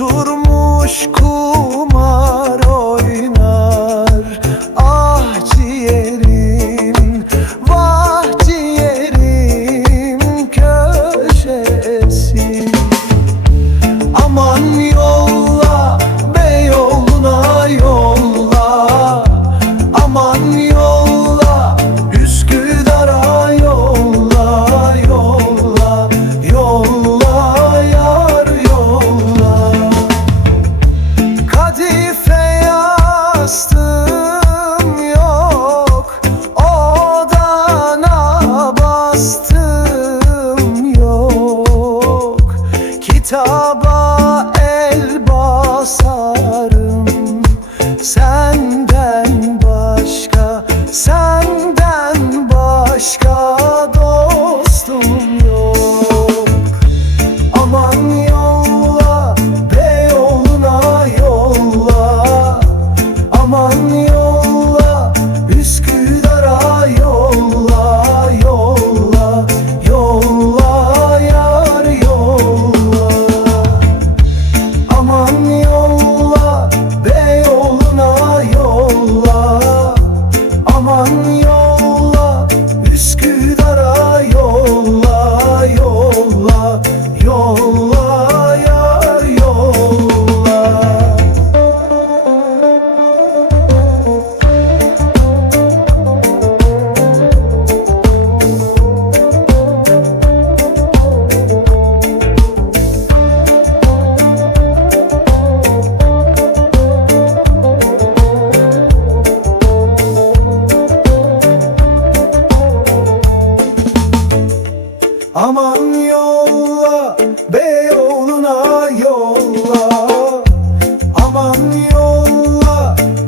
oturma basarım. Senden başka, senden başka dostum yok. Aman yolla, be yoluna yolla. Aman yolla. Yolla Üsküdar'a yolla yolla yolla. oh